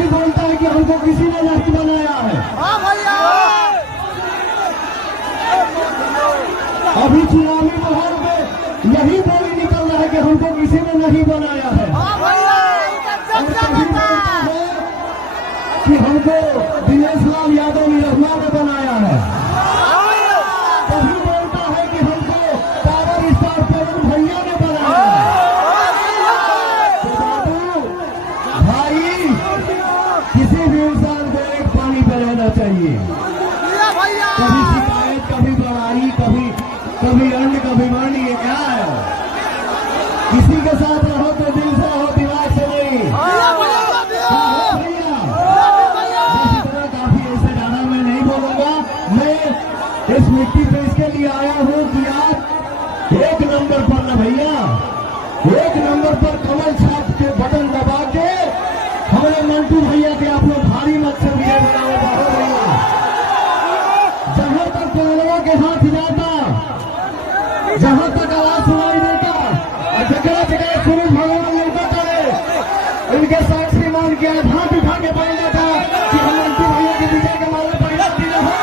अभी बोलता है कि हमको किसी ने नहीं बनाया है। अभी चुनावी माहौल में यही बोली निकल रहा है कि हमको किसी ने नहीं बनाया है। कि हमको दिनेश लाल यादव निरहुआ ने बनाया है। कभी बोलता है कि हमको पावर स्टार पवन भैया ने बनाया है। तो बाबू भाई, किसी भी इंसान को एक पानी पे रहना चाहिए। कभी शिकायत, कभी लड़ाई, कभी अंड, कभी मंड, ये क्या है? किसी के साथ रहो तो दिल से रहो, दिमाग से नहीं। इस मिट्टी पे इसके लिए आया हूँ कि आज एक नंबर पर न भैया, एक नंबर पर कमल छाप के बटन दबा के हमारे मंटू भैया के आप लोग भारी मच्छर विजय बनाओ। बाबू भैया, जहां तक कोयलवा के हाथ जाता, जहां तक आवाज सुनाई देता, और जगह जगह सूरज भगवान निर्भर करे, इनके साथ श्रीमान के हाथ उठा के बैठ जाता कि हम मंटू भैया के विजय के मारे पहला दिन हो।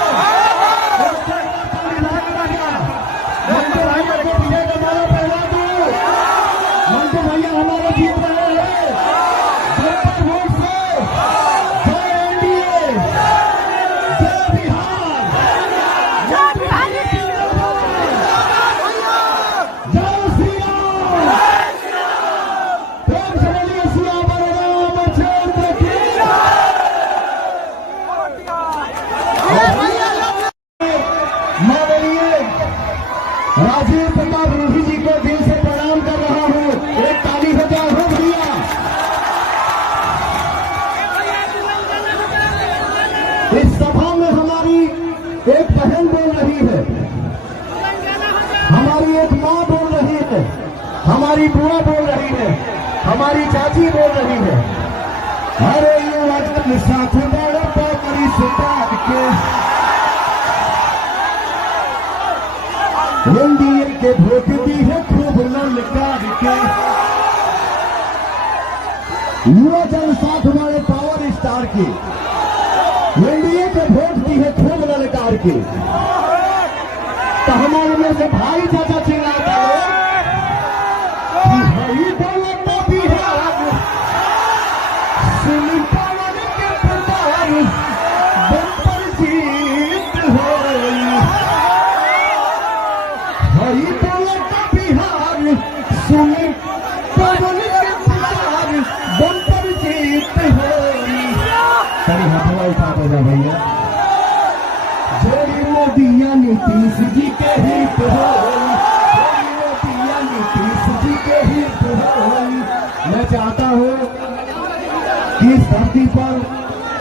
राजीव प्रताप रूढ़ी जी को दिल से प्रणाम कर रहा हूँ। एक ताली हो जाए हो भैया। इस सभा में हमारी एक बहन बोल रही है, हमारी एक माँ बोल रही है, हमारी बुआ बोल रही है, हमारी चाची बोल रही है। अरे ये वचन साथ बड़ पोखरी सुधार के एनडीए के वोट दी है खूब ललकार के। युवा जन साथ हमारे पावर स्टार की एनडीए के वोट दी है खूब ललकार की। तो हमारे में से भाई चाचा चिल्लाता है कि हरी दौलत बिहार सुनी पवन के प्रताप बम्पर जीत हो। हरी दौलत बिहार सुनी पवन के प्रताप बम्पर जीत हो। सही हथवा उठा दो भैया। जोड़ी मोदिया नीतीश जी के हित हो, जोड़ी मोदिया नीतीश जी के हित हो। मैं चाहता हूँ कि इस धरती पर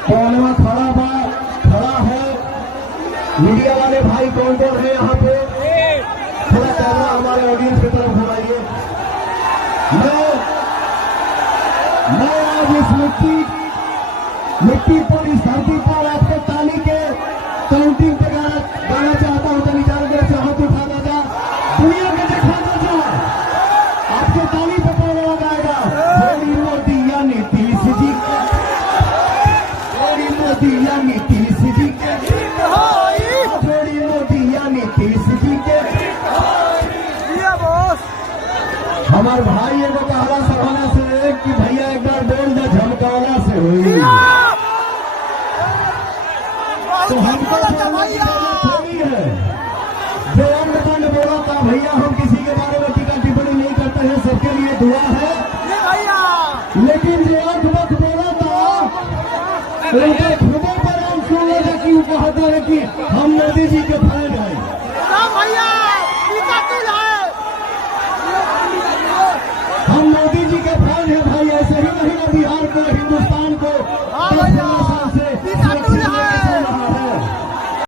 कौनवा खड़ा है। मीडिया वाले भाई कौन कौन है यहाँ पे? थोड़ा कैमरा हमारे ऑडियंस की तरफ घुमाइए। मैं आज इस मिट्टी पर, इस धरती पर आपको ताली के काउंटिंग पे गाना चाहता हूँ। तो विचार देर से हाथ उठा देगा, दुनिया के देखा जा आपको ताली पे कौन लगाएगा? जोड़ी मोदी या नीतीश जी के, जोड़ी मोदी या नीतीश जी के, जोड़ी मोदी या नीतीश जी के। हमारे भाई एगो कहला सभाना से कि भैया एक बार बोल दे झमकाना से हुई। तो हमको थोड़ी है जो अंड बोला था भैया, हम किसी के बारे में टीका टिप्पणी नहीं करते हैं, सबके लिए दुआ है। लेकिन जो अंड बोला था उनके खुदों पर हम सुन रहे कि वो कहते हैं कि हम मोदी जी के फैन हैं।